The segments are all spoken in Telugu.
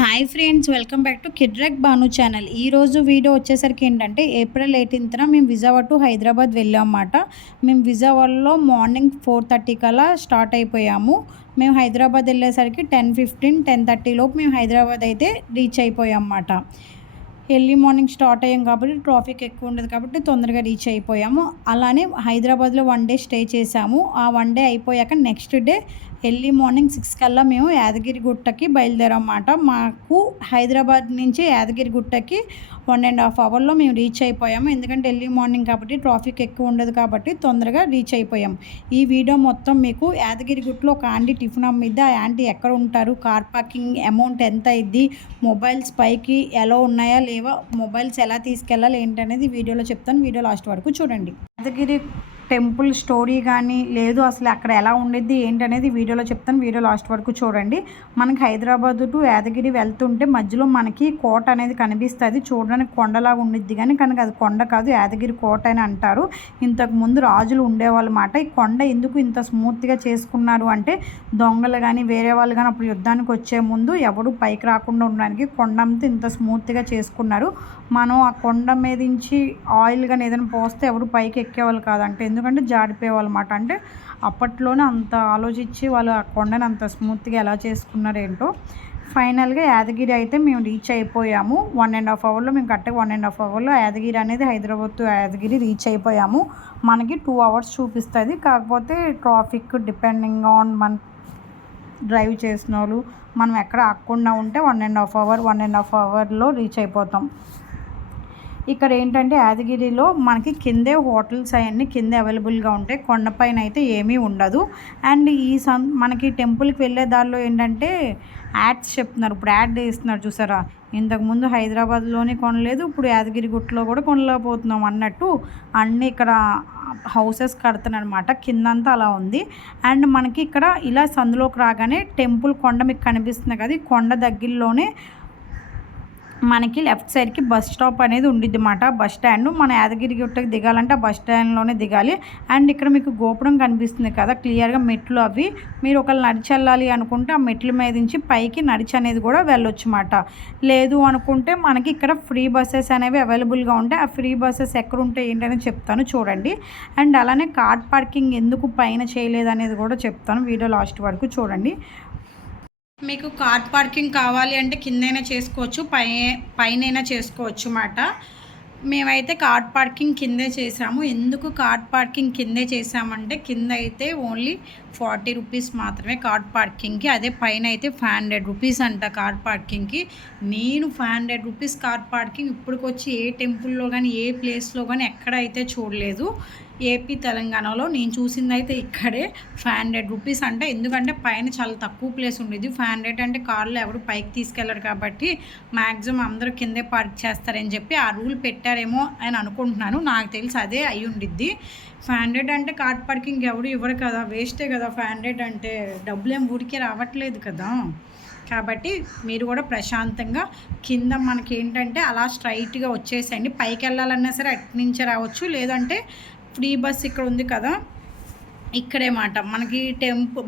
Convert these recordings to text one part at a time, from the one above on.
Hi friends, welcome back to కిడ్రెక్ బాను ఛానల్. ఈరోజు వీడియో వచ్చేసరికి ఏంటంటే ఏప్రిల్ 18న మేము విజయవాడ టు హైదరాబాద్ వెళ్ళామన్నమాట. మేము విజయవాడలో మార్నింగ్ 4:30 కల్లా స్టార్ట్ అయిపోయాము. మేము హైదరాబాద్ వెళ్ళేసరికి 10:15, 10:30 లోపు మేము హైదరాబాద్ అయితే రీచ్ అయిపోయాం అన్నమాట. ఎర్లీ మార్నింగ్ స్టార్ట్ అయ్యాం కాబట్టి ట్రాఫిక్ ఎక్కువ ఉండదు కాబట్టి తొందరగా రీచ్ అయిపోయాము. అలానే హైదరాబాద్లో 1 డే స్టే చేసాము. ఆ 1 డే అయిపోయాక నెక్స్ట్ డే ఎర్లీ మార్నింగ్ 6 కల్లా మేము యాదగిరిగుట్టకి బయలుదేరామన్నమాట. మాకు హైదరాబాద్ నుంచి యాదగిరిగుట్టకి 1.5 అవర్లో మేము రీచ్ అయిపోయాము. ఎందుకంటే ఎర్లీ మార్నింగ్ కాబట్టి ట్రాఫిక్ ఎక్కువ ఉండదు కాబట్టి తొందరగా రీచ్ అయిపోయాం. ఈ వీడియో మొత్తం మీకు యాదగిరిగుట్టలో ఒక ఆంటీ టిఫిన్ అమ్మిద్ది. ఆ ఆంటీ ఎక్కడ ఉంటారు, కార్ పార్కింగ్ అమౌంట్ ఎంత అయింది, మొబైల్స్ పైకి ఎలా ఉన్నాయా లేవా, మొబైల్స్ ఎలా తీసుకెళ్ళాలి ఏంటనేది వీడియోలో చెప్తాను. వీడియో లాస్ట్ వరకు చూడండి. యాదగిరి టెంపుల్ స్టోరీ కానీ లేదు అసలు అక్కడ ఎలా ఉండేది ఏంటనేది వీడియోలో చెప్తాను. వీడియో లాస్ట్ వరకు చూడండి. మనకి హైదరాబాద్ టు యాదగిరి వెళ్తుంటే మధ్యలో మనకి కోట అనేది కనిపిస్తుంది. చూడడానికి కొండలాగా ఉండిద్ది కానీ కనుక అది కొండ కాదు, యాదగిరి కోట అని అంటారు. ఇంతకుముందు రాజులు ఉండేవాళ్ళు మాట. ఈ కొండ ఎందుకు ఇంత స్మూత్గా చేసుకున్నారు అంటే దొంగలు కానీ వేరే వాళ్ళు కానీ అప్పుడు యుద్ధానికి వచ్చే ముందు ఎవరు పైకి రాకుండా ఉండడానికి కొండ అంతా ఇంత స్మూత్గా చేసుకున్నారు. మనం ఆ కొండ మీద నుంచి ఆయిల్ కానీ ఏదైనా పోస్తే ఎవరు పైకి ఎక్కేవాళ్ళు కాదంటే ఎందుకంటే జాడిపోయేవాళ్ళు అన్నమాట. అంటే అప్పట్లోనే అంత ఆలోచించి వాళ్ళు ఆ కొండని అంత స్మూత్గా ఎలా చేసుకున్నారు ఏంటో. ఫైనల్గా యాదగిరి అయితే మేము రీచ్ అయిపోయాము. 1.5 అవర్లో మేము కరెక్ట్గా 1.5 అవర్లో యాదగిరి అనేది హైదరాబాద్ టు యాదగిరి రీచ్ అయిపోయాము. మనకి 2 అవర్స్ చూపిస్తుంది. కాకపోతే ట్రాఫిక్ డిపెండింగ్ ఆన్ మన డ్రైవ్ చేసిన వాళ్ళు మనం ఎక్కడ ఆగకుండా ఉంటే 1.5 అవర్లో రీచ్ అయిపోతాం. ఇక్కడ ఏంటంటే యాదగిరిలో మనకి కిందే హోటల్స్ అవన్నీ కిందే అవైలబుల్గా ఉంటాయి. కొండపైన అయితే ఏమీ ఉండదు. అండ్ ఈ మనకి టెంపుల్కి వెళ్ళే దారిలో ఏంటంటే యాడ్స్ చెప్తున్నారు. ఇప్పుడు యాడ్ వేస్తున్నారు చూసారా, ఇంతకుముందు హైదరాబాద్లోని కొనలేదు, ఇప్పుడు యాదగిరిగుట్టలో కూడా కొనలేకపోతున్నాం అన్నట్టు అన్నీ ఇక్కడ హౌసెస్ కడుతున్నారనమాట. కిందంతా అలా ఉంది. అండ్ మనకి ఇక్కడ ఇలా సందులోకి రాగానే టెంపుల్ కొండ మీకు కనిపిస్తుంది కదా, ఈ కొండ దగ్గరలోనే మనకి లెఫ్ట్ సైడ్కి బస్ స్టాప్ అనేది ఉండిద్ది అన్నమాట. బస్ స్టాండ్ మన యాదగిరిగుట్టకి దిగాలంటే ఆ బస్ స్టాండ్లోనే దిగాలి. అండ్ ఇక్కడ మీకు గోపురం కనిపిస్తుంది కదా క్లియర్గా, మెట్లు అవి మీరు ఒకళ్ళు నడిచి వెళ్ళాలి అనుకుంటే ఆ మెట్ల మీద నుంచి పైకి నడిచి అనేది కూడా వెళ్ళొచ్చు అన్నమాట. లేదు అనుకుంటే మనకి ఇక్కడ ఫ్రీ బస్సెస్ అనేవి అవైలబుల్గా ఉంటాయి. ఆ ఫ్రీ బస్సెస్ ఎక్కడ ఉంటాయి ఏంటనేది చెప్తాను చూడండి. అండ్ అలానే కార్ పార్కింగ్ ఎందుకు పైన చేయలేదు అనేది కూడా చెప్తాను. వీడియో లాస్ట్ వరకు చూడండి. మీకు కార్ పార్కింగ్ కావాలి అంటే కిందైనా చేసుకోవచ్చు, పైనైనా చేసుకోవచ్చు అన్నమాట. మేమైతే కార్ పార్కింగ్ కిందే చేసాము. ఎందుకు కార్ పార్కింగ్ కిందే చేసామంటే కింద అయితే ఓన్లీ 40 రూపీస్ మాత్రమే కార్ పార్కింగ్కి, అదే పైన అయితే 500 రూపీస్ అంట కార్ పార్కింగ్కి. నేను 500 రూపీస్ కార్ పార్కింగ్ ఇప్పటికొచ్చి ఏ టెంపుల్లో కానీ ఏ ప్లేస్లో కానీ ఎక్కడైతే చూడలేదు. ఏపీ తెలంగాణలో నేను చూసింది అయితే ఇక్కడే 500 రూపీస్ అంట. ఎందుకంటే పైన చాలా తక్కువ ప్లేస్ ఉండేది. 500 అంటే కార్లో ఎవరు పైకి తీసుకెళ్లరు కాబట్టి మ్యాక్సిమం అందరూ కిందే పార్క్ చేస్తారని చెప్పి ఆ రూల్ పెట్టారేమో అని అనుకుంటున్నాను. నాకు తెలిసి అదే అయి ఉండిద్ది. 500 అంటే కార్ పార్కింగ్ ఎవరు ఇవ్వరు కదా, వేస్టే కదా. 500 అంటే డబ్బులు ఏం ఊరికే రావట్లేదు కదా. కాబట్టి మీరు కూడా ప్రశాంతంగా కింద మనకి ఏంటంటే అలా స్ట్రైట్గా వచ్చేసేయండి. పైకి వెళ్ళాలన్నా సరే అట్నుంచే రావచ్చు, లేదంటే ఫ్రీ బస్ ఇక్కడ ఉంది కదా ఇక్కడే మాట. మనకి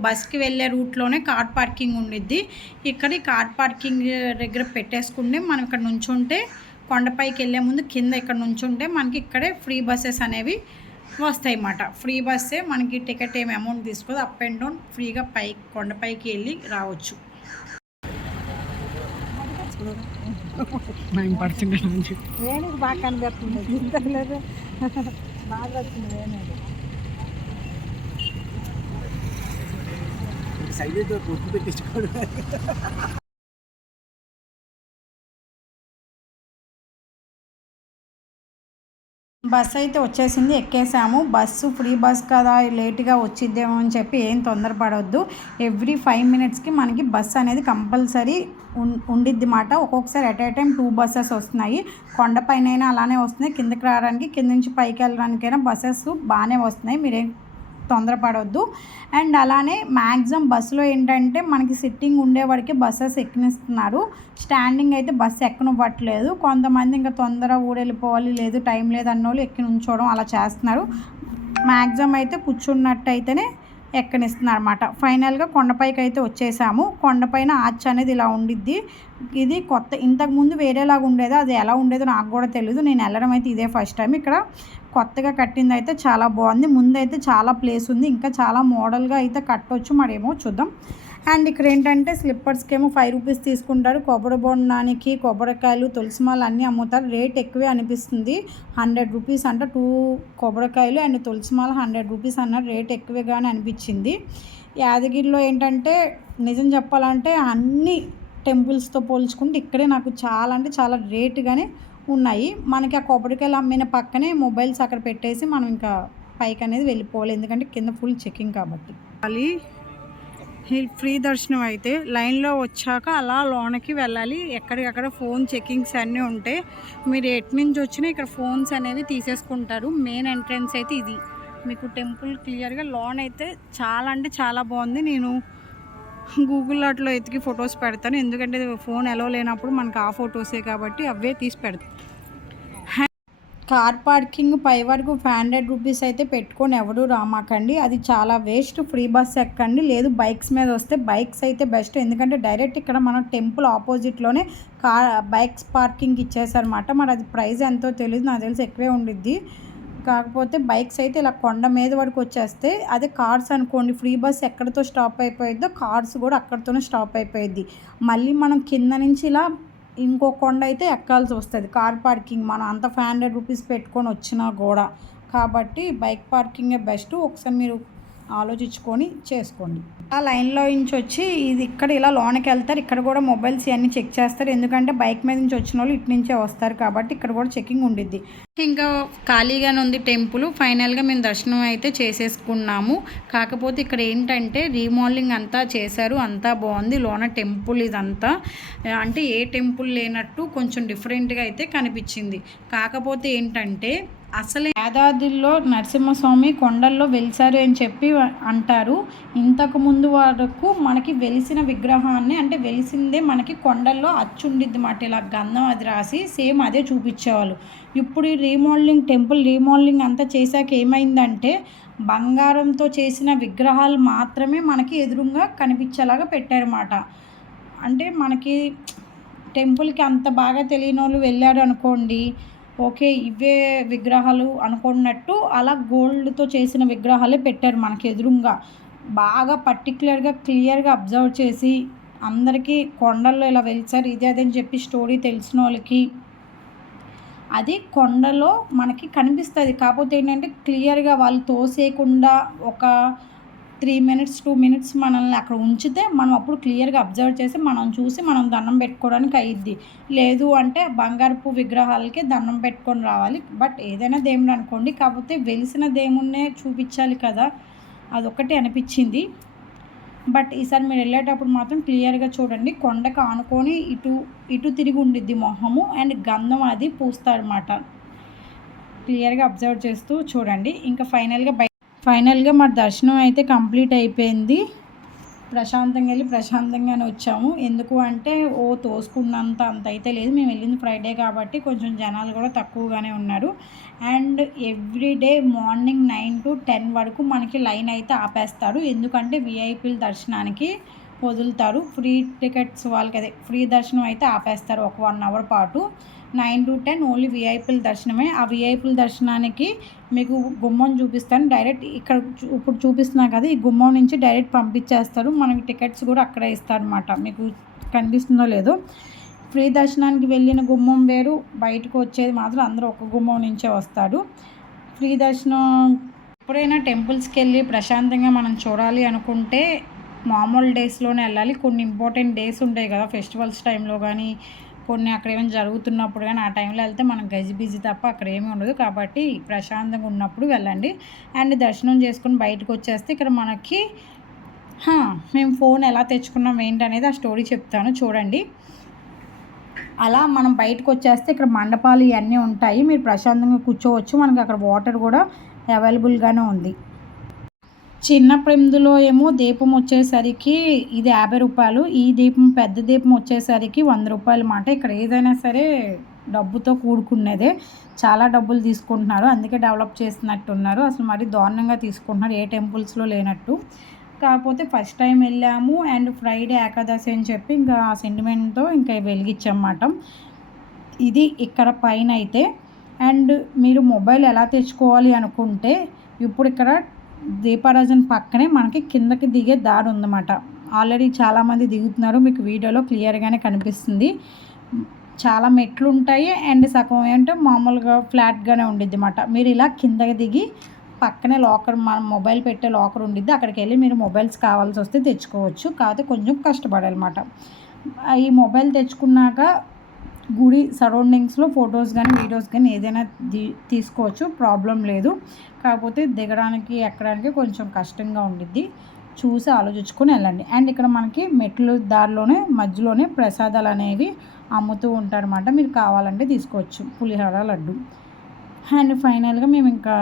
బస్కి వెళ్ళే రూట్లోనే కార్ పార్కింగ్ ఉండిద్ది. ఇక్కడ కార్ పార్కింగ్ దగ్గర పెట్టేసుకుంటే మనం ఇక్కడ నుంచుంటే కొండపైకి వెళ్ళే ముందు కింద ఇక్కడ నుంచుంటే మనకి ఇక్కడే ఫ్రీ బస్సెస్ అనేవి వస్తాయి అన్నమాట. ఫ్రీ బస్సే, మనకి టికెట్ ఏమి అమౌంట్ తీసుకోదు. అప్ అండ్ డౌన్ ఫ్రీగా కొండపైకి వెళ్ళి రావచ్చు. బాగా కనిపిస్తుంది బాగా వచ్చింది. బస్ అయితే వచ్చేసింది, ఎక్కేసాము. బస్సు ఫ్రీ బస్ కదా, లేట్గా వచ్చిద్దేమో అని చెప్పి ఏం తొందరపడవద్దు. ఎవ్రీ 5 మినిట్స్కి మనకి బస్ అనేది కంపల్సరీ ఉండిద్ది మాట. ఒక్కొక్కసారి ఎట్ ఏ టైం 2 బస్సెస్ వస్తున్నాయి. కొండపైన అలానే వస్తున్నాయి, కిందకి రావడానికి కింద నుంచి పైకి వెళ్ళడానికైనా బస్సెస్ బాగానే వస్తున్నాయి. మీరేం తొందరపడవద్దు. అండ్ అలానే మ్యాక్సిమం బస్సులో ఏంటంటే మనకి సిట్టింగ్ ఉండేవాడికి బస్సెస్ ఎక్కినిస్తున్నారు. స్టాండింగ్ అయితే బస్సు ఎక్కనివ్వట్లేదు. కొంతమంది ఇంకా తొందర ఊరెళ్ళిపోవాలి, లేదు టైం లేదు అన్నోళ్ళు ఎక్కి నుంచోవడం అలా చేస్తున్నారు. మ్యాక్సిమం అయితే కూర్చున్నట్టయితేనే ఎక్కనిస్తున్నారు అనమాట. ఫైనల్గా కొండపైకి అయితే వచ్చేసాము. కొండపైన ఆర్చ్ అనేది ఇలా ఉండిద్ది. ఇది కొత్త, ఇంతకుముందు వేరేలాగా ఉండేది, అది ఎలా ఉండేదో నాకు కూడా తెలీదు. నేను వెళ్ళడం అయితే ఇదే ఫస్ట్ టైం. ఇక్కడ కొత్తగా కట్టింది అయితే చాలా బాగుంది. ముందైతే చాలా ప్లేస్ ఉంది, ఇంకా చాలా మోడల్గా అయితే కట్టవచ్చు, మరేమో చూద్దాం. అండ్ ఇక్కడ ఏంటంటే స్లిప్పర్స్కి ఏమో 5 రూపీస్ తీసుకుంటారు. కొబ్బరి బొండానికి కొబ్బరికాయలు, తులసిమాలు అన్నీ అమ్ముతారు. రేట్ ఎక్కువే అనిపిస్తుంది. 100 రూపీస్ అంట 2 కొబ్బరికాయలు అండ్ తులసిమాల 100 రూపీస్ అన్నారు. రేట్ ఎక్కువగానే అనిపించింది. యాదగిరిలో ఏంటంటే నిజం చెప్పాలంటే అన్ని టెంపుల్స్తో పోల్చుకుంటే ఇక్కడే నాకు చాలా అంటే చాలా రేటుగానే ఉన్నాయి. మనకి ఆ కొబ్బరికాయలు అమ్మిన పక్కనే మొబైల్స్ అక్కడ పెట్టేసి మనం ఇంకా పైకి అనేది వెళ్ళిపోవాలి, ఎందుకంటే కింద ఫుల్ చెకింగ్ కాబట్టి. మళ్ళీ ఫ్రీ దర్శనం అయితే లైన్లో వచ్చాక అలా లోనకి వెళ్ళాలి. ఎక్కడికక్కడ ఫోన్ చెకింగ్స్ అన్నీ ఉంటాయి. మీరు ఎటు నుంచి వచ్చినా ఇక్కడ ఫోన్స్ అనేవి తీసేసుకుంటారు. మెయిన్ ఎంట్రన్స్ అయితే ఇది. మీకు టెంపుల్ క్లియర్గా లోన్ అయితే చాలా అంటే చాలా బాగుంది. నేను గూగుల్ అట్లో ఎతికి ఫొటోస్ పెడతాను, ఎందుకంటే ఫోన్ ఎలో లేనప్పుడు మనకు ఆ ఫొటోసే కాబట్టి అవే తీసి పెడతాను. కార్ పార్కింగ్ పై వరకు 500 రూపీస్ అయితే పెట్టుకొని ఎవరు రామాకండి, అది చాలా వేస్ట్. ఫ్రీ బస్ ఎక్కండి, లేదు బైక్స్ మీద వస్తే బైక్స్ అయితే బెస్ట్, ఎందుకంటే డైరెక్ట్ ఇక్కడ మనం టెంపుల్ ఆపోజిట్లోనే బైక్స్ పార్కింగ్ ఇచ్చేసారన్నమాట. మరి అది ప్రైస్ ఎంతో తెలియదు, నాకు తెలిసి ఎక్కువే ఉండిద్ది. కాకపోతే బైక్స్ అయితే ఇలా కొండ మీద వరకు వచ్చేస్తే, అదే కార్స్ అనుకోండి ఫ్రీ బస్ ఎక్కడితో స్టాప్ అయిపోయిద్దో కార్స్ కూడా అక్కడితోనే స్టాప్ అయిపోయిద్ది. మళ్ళీ మనం కింద నుంచి ఇలా ఇంకో కొండ అయితే ఎక్కాల్సి వస్తుంది కార్ పార్కింగ్, మనం అంత 500 రూపీస్ పెట్టుకొని వచ్చినా కూడా. కాబట్టి బైక్ పార్కింగే బెస్ట్. ఒకసారి మీరు ఆలోచించుకొని చేసుకోండి. ఆ లైన్లో నుంచి వచ్చి ఇది ఇక్కడ ఇలా లోనకి వెళ్తారు. ఇక్కడ కూడా మొబైల్స్ ఇవన్నీ చెక్ చేస్తారు, ఎందుకంటే బైక్ మీద నుంచి వచ్చిన వాళ్ళు ఇటు నుంచే వస్తారు కాబట్టి ఇక్కడ కూడా చెకింగ్ ఉండిద్ది. ఇంకా ఖాళీగానే ఉంది టెంపుల్. ఫైనల్గా మేము దర్శనం అయితే చేసేసుకున్నాము. కాకపోతే ఇక్కడ ఏంటంటే రీమోడలింగ్ అంతా చేశారు, అంతా బాగుంది. లోన టెంపుల్ ఇదంతా అంటే ఏ టెంపుల్ లేనట్టు కొంచెం డిఫరెంట్గా అయితే కనిపించింది. కాకపోతే ఏంటంటే అసలు యాదాద్రిలో నరసింహస్వామి కొండల్లో వెలిసారు అని చెప్పి అంటారు. ఇంతకు ముందు వరకు మనకి వెలిసిన విగ్రహాన్ని, అంటే వెలిసిందే మనకి కొండల్లో అచ్చుండిద్ది మాట, ఇలా గంధం అది రాసి సేమ్ అదే చూపించేవాళ్ళు. ఇప్పుడు ఈ రీమోడలింగ్ టెంపుల్ రీమోడలింగ్ అంతా చేశాక ఏమైందంటే బంగారంతో చేసిన విగ్రహాలు మాత్రమే మనకి ఎదురుగా కనిపించేలాగా పెట్టారన్నమాట. అంటే మనకి టెంపుల్కి అంత బాగా తెలియని వాళ్ళు వెళ్ళారు అనుకోండి, ఓకే ఇవే విగ్రహాలు అనుకున్నట్టు అలా గోల్డ్తో చేసిన విగ్రహాలే పెట్టారు మనకి ఎదురుగా. బాగా పర్టికులర్గా క్లియర్గా అబ్జర్వ్ చేసి అందరికీ కొండల్లో ఇలా వెలిసారు ఇది అదని చెప్పి స్టోరీ తెలిసిన వాళ్ళకి అది కొండలో మనకి కనిపిస్తుంది. కాకపోతే ఏంటంటే క్లియర్గా వాళ్ళు తోసేయకుండా ఒక 3 మినిట్స్ 2 మినిట్స్ మనల్ని అక్కడ ఉంచితే మనం అప్పుడు క్లియర్గా అబ్జర్వ్ చేసి మనం చూసి మనం దండం పెట్టుకోవడానికి అయ్యిద్ది. లేదు అంటే బంగారపు విగ్రహాలకి దండం పెట్టుకొని రావాలి. బట్ ఏదైనా దేవుడు అనుకోండి, కాకపోతే వెలిసిన దేవుణ్ణే చూపించాలి కదా, అదొక్కటి అనిపించింది. బట్ ఈసారి మీరు వెళ్ళేటప్పుడు మాత్రం క్లియర్గా చూడండి, కొండకు ఆనుకొని ఇటు తిరిగి ఉండిద్ది మొహము అండ్ గంధం అది పూస్తారన్నమాట. క్లియర్గా అబ్జర్వ్ చేస్తూ చూడండి. ఇంకా ఫైనల్గా మా దర్శనం అయితే కంప్లీట్ అయిపోయింది. ప్రశాంతంగా వెళ్ళి ప్రశాంతంగానే వచ్చాము. ఎందుకు అంటే తోసుకున్నంత అంత అయితే లేదు. మేము వెళ్ళింది ఫ్రైడే కాబట్టి కొంచెం జనాలు కూడా తక్కువగానే ఉన్నారు. అండ్ ఎవ్రీడే మార్నింగ్ 9 to 10 వరకు మనకి లైన్ అయితే ఆపేస్తారు, ఎందుకంటే విఐపీల దర్శనానికి వదులుతారు. ఫ్రీ టికెట్స్ వాళ్ళకి అదే ఫ్రీ దర్శనం అయితే ఆపేస్తారు ఒక 1 అవర్ పాటు. 9 to 10 ఓన్లీ విఐపీల దర్శనమే. ఆ విఐపీల దర్శనానికి మీకు గుమ్మం చూపిస్తాను. డైరెక్ట్ ఇక్కడ ఇప్పుడు చూపిస్తున్నా కదా, ఈ గుమ్మం నుంచి డైరెక్ట్ పంపించేస్తారు. మనకి టికెట్స్ కూడా అక్కడే ఇస్తారనమాట. మీకు కనిపిస్తుందో లేదో, ఫ్రీ దర్శనానికి వెళ్ళిన గుమ్మం వేరు, బయటకు వచ్చేది మాత్రం అందరూ ఒక గుమ్మం నుంచే వస్తారు. ఫ్రీ దర్శనం ఎప్పుడైనా టెంపుల్స్కి వెళ్ళి ప్రశాంతంగా మనం చూడాలి అనుకుంటే మామూలు డేస్లోనే వెళ్ళాలి. కొన్ని ఇంపార్టెంట్ డేస్ ఉంటాయి కదా, ఫెస్టివల్స్ టైంలో కానీ కొన్ని అక్కడ ఏమైనా జరుగుతున్నప్పుడు కానీ ఆ టైంలో వెళ్తే మనం గజిబిజి తప్ప అక్కడ ఏమీ ఉండదు. కాబట్టి ప్రశాంతంగా ఉన్నప్పుడు వెళ్ళండి. అండ్ దర్శనం చేసుకుని బయటకు వచ్చేస్తే ఇక్కడ మనకి మేము ఫోన్ ఎలా తెచ్చుకున్నాం ఏంటనేది ఆ స్టోరీ చెప్తాను చూడండి. అలా మనం బయటకు వచ్చేస్తే ఇక్కడ మండపాలు ఇవన్నీ ఉంటాయి, మీరు ప్రశాంతంగా కూర్చోవచ్చు. మనకి అక్కడ వాటర్ కూడా అవైలబుల్గానే ఉంది. చిన్న ప్రిందులో ఏమో దీపం వచ్చేసరికి ఇది 50 రూపాయలు, ఈ దీపం పెద్ద దీపం వచ్చేసరికి 100 రూపాయలు మాట. ఇక్కడ ఏదైనా సరే డబ్బుతో కూడుకున్నదే, చాలా డబ్బులు తీసుకుంటున్నారు. అందుకే డెవలప్ చేస్తున్నట్టున్నారు. అసలు మరీ దారుణంగా తీసుకుంటున్నారు, ఏ టెంపుల్స్లో లేనట్టు. కాకపోతే ఫస్ట్ టైం వెళ్ళాము అండ్ ఫ్రైడే ఏకాదశి అని చెప్పి ఇంకా ఆ సెంటిమెంట్తో ఇంకా వెలిగించన్నమాట. ఇది ఇక్కడ పైన అయితే. అండ్ మీరు మొబైల్ ఎలా తెచ్చుకోవాలి అనుకుంటే ఇప్పుడు ఇక్కడ దీపారాజన్ పక్కనే మనకి కిందకి దిగే దారి ఉందన్నమాట. ఆల్రెడీ చాలామంది దిగుతున్నారు, మీకు వీడియోలో క్లియర్గానే కనిపిస్తుంది. చాలా మెట్లు ఉంటాయి అండ్ సగం ఏంటంటే మామూలుగా ఫ్లాట్గానే ఉండిద్ది అన్నమాట. మీరు ఇలా కిందకి దిగి పక్కనే లాకర్, మన మొబైల్ పెట్టే లాకర్ ఉండిద్ది, అక్కడికి వెళ్ళి మీరు మొబైల్స్ కావాల్సి వస్తే తెచ్చుకోవచ్చు. కాకపోతే కొంచెం కష్టపడాలన్నమాట. ఈ మొబైల్ తెచ్చుకున్నాక గుడి సరౌండింగ్స్లో ఫొటోస్ కానీ వీడియోస్ కానీ ఏదైనా తీసుకోవచ్చు, ప్రాబ్లం లేదు. కాకపోతే దిగడానికి ఎక్కడానికి కొంచెం కష్టంగా ఉండిద్ది, చూసి ఆలోచించుకొని వెళ్ళండి. అండ్ ఇక్కడ మనకి మెట్లు దారిలోనే మధ్యలోనే ప్రసాదాలు అనేవి అమ్ముతూ ఉంటారన్నమాట. మీరు కావాలంటే తీసుకోవచ్చు, పులిహోర, లడ్డు. అండ్ ఫైనల్గా మేము ఇంకా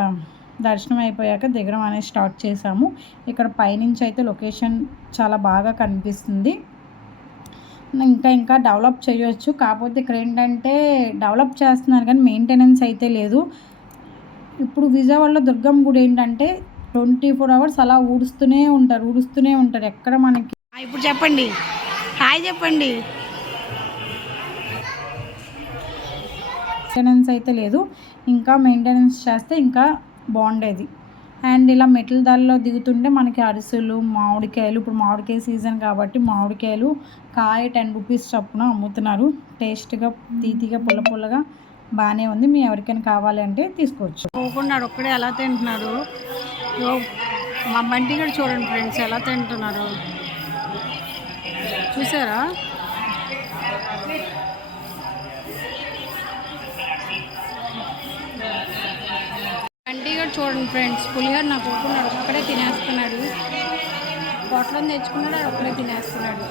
దర్శనం అయిపోయాక దిగడం అనేది స్టార్ట్ చేసాము. ఇక్కడ పైనుంచి అయితే లొకేషన్ చాలా బాగా కనిపిస్తుంది. ఇంకా డెవలప్ చేయొచ్చు. కాకపోతే ఇక్కడ ఏంటంటే డెవలప్ చేస్తున్నారు కానీ మెయింటెనెన్స్ అయితే లేదు. ఇప్పుడు విజయవాడలో దుర్గమ్మ గుడి ఏంటంటే 24 hours అలా ఊడుస్తూనే ఉంటారు ఎక్కడ మనకి. ఇప్పుడు చెప్పండి, హాయ్ చెప్పండి. మెయింటెనెన్స్ అయితే లేదు, ఇంకా మెయింటెనెన్స్ చేస్తే ఇంకా బాగుండేది. అండ్ ఇలా మెట్ల దారిలో దిగుతుంటే మనకి అరిసెలు, మామిడికాయలు, ఇప్పుడు మామిడికాయ సీజన్ కాబట్టి మామిడికాయలు కాయ 10 రూపీస్ చొప్పున అమ్ముతున్నారు. టేస్ట్గా, తీతిగా, పుల్లగా బాగానే ఉంది. మీ ఎవరికైనా కావాలి అంటే తీసుకోవచ్చు. పోకుండా ఒక్కడే ఎలా తింటున్నారు, మా బంటి కూడా చూడండి ఫ్రెండ్స్ ఎలా తింటున్నారు, చూసారా? బంటి కూడా చూడండి ఫ్రెండ్స్, పులిహోర నాకు ఒప్పుకున్నాడు, ఒక్కడే తినేస్తున్నాడు. పొట్లం తెచ్చుకున్నాడు, ఒక్కడే తినేస్తున్నాడు.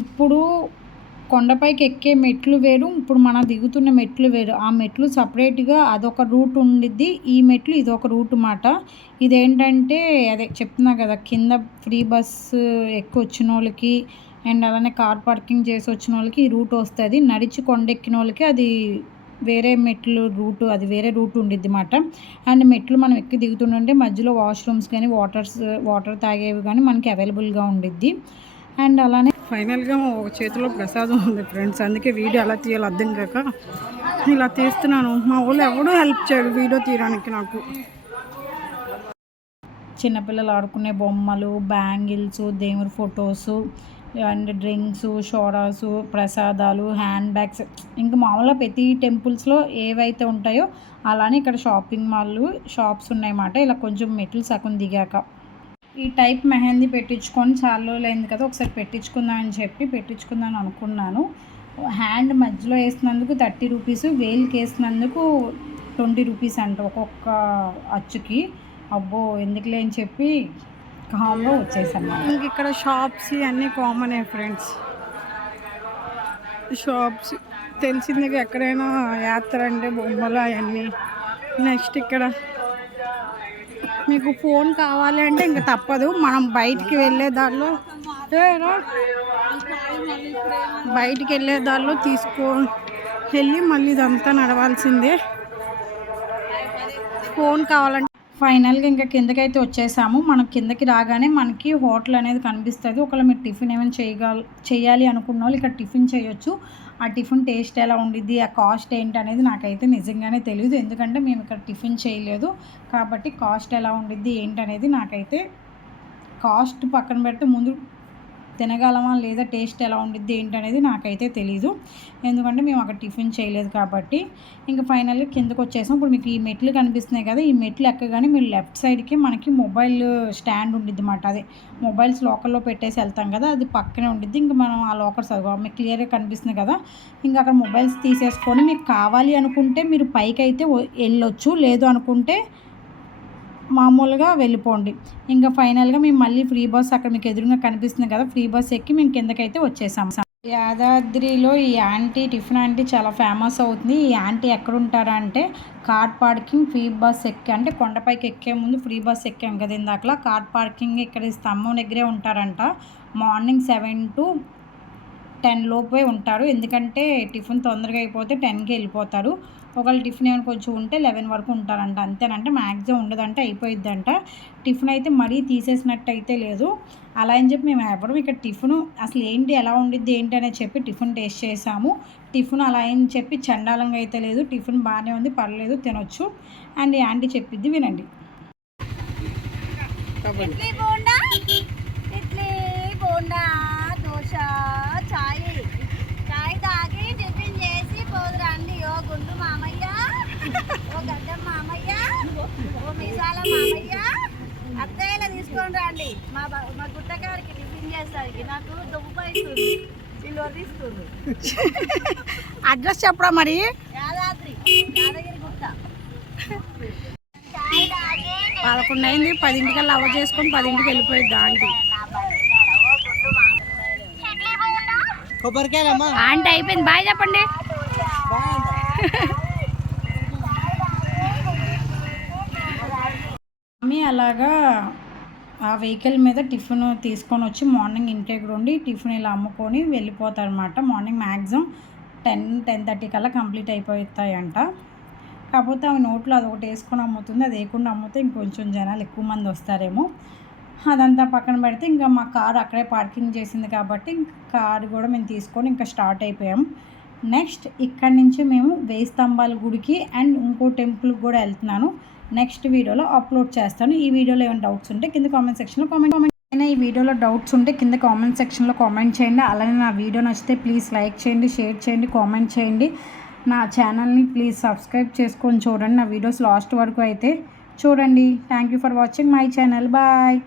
ఇప్పుడు కొండపైకి ఎక్కే మెట్లు వేరు, ఇప్పుడు మనం దిగుతున్న మెట్లు వేరు. ఆ మెట్లు సపరేట్గా అదొక రూట్ ఉండిద్ది, ఈ మెట్లు ఇదొక రూట్ అన్నమాట. ఇదేంటంటే అదే చెప్తున్నా కదా, కింద ఫ్రీ బస్సు ఎక్కి వచ్చిన వాళ్ళకి అండ్ అలానే కార్ పార్కింగ్ చేసి వచ్చిన వాళ్ళకి ఈ రూట్ వస్తుంది. నడిచి కొండెక్కిన వాళ్ళకి అది వేరే మెట్లు రూటు, అది వేరే రూట్ ఉండిద్ది అన్నమాట. అండ్ మెట్లు మనం ఎక్కి దిగుతుంటే మధ్యలో వాష్రూమ్స్ కానీ వాటర్ తాగేవి కానీ మనకి అవైలబుల్గా ఉండిద్ది. అండ్ అలానే ఫైనల్గా ఒక చేతిలో ప్రసాదం ఉంది ఫ్రెండ్స్, అందుకే వీడియో ఎలా తీయాలో అర్థం కాక ఇలా తీస్తున్నాను. మా ఊళ్ళో ఎవడూ హెల్ప్ చేయడు వీడియో తీయడానికి నాకు. చిన్నపిల్లలు ఆడుకునే బొమ్మలు, బ్యాంగిల్స్, దేవుడి ఫొటోసు అండ్ డ్రింక్స్, సోడాసు, ప్రసాదాలు, హ్యాండ్ బ్యాగ్స్, ఇంకా మామూలుగా ప్రతి టెంపుల్స్లో ఏవైతే ఉంటాయో అలానే ఇక్కడ షాపింగ్ మాల్ షాప్స్ ఉన్నాయన్నమాట. ఇలా కొంచెం మెట్లు సగం దిగాక ఈ టైప్ మెహందీ పెట్టించుకొని చాలా రోజులు అయింది కదా, ఒకసారి పెట్టించుకుందామని చెప్పి పెట్టించుకుందామని అనుకున్నాను. హ్యాండ్ మధ్యలో వేసినందుకు 30 రూపీస్, వేలుకి వేసినందుకు 20 రూపీస్ అంట ఒక్కొక్క అచ్చుకి. అబ్బో ఎందుకులే అని చెప్పి కామ్గా వచ్చేసాను. ఇంక ఇక్కడ షాప్స్ అన్నీ కామనే ఫ్రెండ్స్. షాప్స్ తెలిసింది ఎక్కడైనా యాత్ర అంటే బొమ్మలు అవన్నీ. నెక్స్ట్ ఇక్కడ మీకు ఫోన్ కావాలి అంటే ఇంకా తప్పదు, మనం బయటికి వెళ్ళే దారిలో వెళ్ళి మళ్ళీ ఇదంతా నడవాల్సిందే. ఫోన్ కావాలంటే ఫైనల్గా ఇంకా కిందకైతే వచ్చేసాము. మనం కిందకి రాగానే మనకి హోటల్ అనేది కనిపిస్తుంది. ఒకవేళ మీరు టిఫిన్ ఏమైనా చేయాలి అనుకున్న వాళ్ళు ఇక్కడ టిఫిన్ చేయొచ్చు. ఆ టిఫిన్ టేస్ట్ ఎలా ఉండిద్ది, ఆ కాస్ట్ ఏంటి అనేది నాకైతే నిజంగానే తెలియదు, ఎందుకంటే మేము ఇక్కడ టిఫిన్ చేయలేదు కాబట్టి కాస్ట్ ఎలా ఉండిద్ది ఏంటి అనేది నాకైతే, కాస్ట్ పక్కన పెడితే ముందు తినగలమా లేదా, టేస్ట్ ఎలా ఉండిద్ది ఏంటి అనేది నాకైతే తెలీదు, ఎందుకంటే మేము అక్కడ టిఫిన్ చేయలేదు కాబట్టి. ఇంకా ఫైనల్గా కిందకు వచ్చేసాం. ఇప్పుడు మీకు ఈ మెట్లు కనిపిస్తున్నాయి కదా, ఈ మెట్లు ఎక్కగానే మీరు లెఫ్ట్ సైడ్కి మనకి మొబైల్ స్టాండ్ ఉండిద్ది అన్నమాట. అదే మొబైల్స్ లోకల్లో పెట్టేసి వెళ్తాం కదా, అది పక్కనే ఉండిద్ది. ఇంకా మనం ఆ లోకర్స్ అది మీకు క్లియర్గా కనిపిస్తుంది కదా, ఇంకా అక్కడ మొబైల్స్ తీసేసుకొని మీకు కావాలి అనుకుంటే మీరు పైకి అయితే వెళ్ళొచ్చు, లేదు అనుకుంటే మామూలుగా వెళ్ళిపోండి. ఇంకా ఫైనల్గా మేము మళ్ళీ ఫ్రీ బస్ అక్కడ మీకు ఎదురుగా కనిపిస్తుంది కదా, ఫ్రీ బస్ ఎక్కి మేము కిందకైతే వచ్చేసాం. యాదాద్రిలో ఈ ఆంటీ టిఫిన్ ఆంటీ చాలా ఫేమస్ అవుతుంది. ఈ ఆంటీ ఎక్కడ ఉంటారా అంటే కార్ పార్కింగ్ ఫ్రీ బస్ ఎక్కి అంటే కొండపైకి ఎక్కే ముందు ఫ్రీ బస్ ఎక్కాం కదా ఇందాకలా, కార్ పార్కింగ్ ఇక్కడ స్తంభం దగ్గరే ఉంటారంట. మార్నింగ్ 7 to 10 లోపే ఉంటారు. ఎందుకంటే టిఫిన్ తొందరగా అయిపోతే 10కి వెళ్ళిపోతారు. ఒకవేళ టిఫిన్ ఏమైనా కొంచెం ఉంటే 11 వరకు ఉంటారంట. అంతేనంటే మ్యాక్సిమం ఉండదంటే అయిపోయిద్దంట. టిఫిన్ అయితే మరీ తీసేసినట్టు అయితే లేదు. అలా అని చెప్పి మేము ఎవరు ఇక్కడ టిఫిన్ అసలు ఏంటి ఎలా ఉండిద్ది ఏంటి అనేది చెప్పి టిఫిన్ టేస్ట్ చేసాము. టిఫిన్ అలా అని చెప్పి చండాలంగా అయితే లేదు. టిఫిన్ బాగానే ఉంది, పర్లేదు, తినొచ్చు. అండ్ ఈ ఆంటీ చెప్పిద్ది వినండి. ఇడ్లీ బోండా, ఇడ్లీ బోండా, దోశ, చాయ్ తాగి టిఫిన్ చేసి పోదురండి. ఓ గుండు మామయ్య, ఓ గడ్డం మామయ్య, ఓ మీసాల మామయ్య, అత్తయ్యలా తీసుకొని రండి. మా గుట్టగారికి టిఫిన్ చేస్తానికి నాకు దుబ్బు అవుతుంది, వీళ్ళు వదిలిస్తుంది. అడ్రస్ చెప్పరా మరి? యాదగిరి గుట్ట. 11 అయింది, 10ంటికల్లా అవ్వ చేసుకొని 10ంటికి వెళ్ళిపోయిద్ది ఆంటీ. ఆంటీ అయిపోయింది, బాయ్ చెప్పండి. మమ్మీ అలాగా ఆ వెహికల్ మీద టిఫిన్ తీసుకొని వచ్చి మార్నింగ్ ఇంటికి ఉండి టిఫిన్ ఇలా అమ్ముకొని వెళ్ళిపోతారనమాట. మార్నింగ్ మ్యాక్సిమం 10-10:30 కల్లా కంప్లీట్ అయిపోతాయంట. కాకపోతే ఆమె నోట్లో అది ఒకటి వేసుకొని అమ్ముతుంది, అది వేయకుండా అమ్మితే ఇంకొంచెం జనాలు ఎక్కువ మంది వస్తారేమో. అదంతా పక్కన పెడితే ఇంకా మా కారు అక్కడే పార్కింగ్ చేసింది కాబట్టి కారు కూడా మేము తీసుకొని ఇంకా స్టార్ట్ అయిపోయాం. నెక్స్ట్ ఇక్కడి నుంచి మేము వేయి స్తంభాల గుడికి అండ్ ఇంకో టెంపుల్కి కూడా వెళ్తున్నాను. నెక్స్ట్ వీడియోలో అప్లోడ్ చేస్తాను. ఈ వీడియోలో ఏమైనా డౌట్స్ ఉంటే కింద కామెంట్ సెక్షన్లో కామెంట్ అయినా ఈ వీడియోలో డౌట్స్ ఉంటే కింద కామెంట్ సెక్షన్లో కామెంట్ చేయండి. అలానే నా వీడియో నచ్చితే ప్లీజ్ లైక్ చేయండి, షేర్ చేయండి, కామెంట్ చేయండి. నా ఛానల్ని ప్లీజ్ సబ్స్క్రైబ్ చేసుకొని చూడండి. నా వీడియోస్ లాస్ట్ వరకు అయితే చూడండి. Thank you for watching my channel. Bye.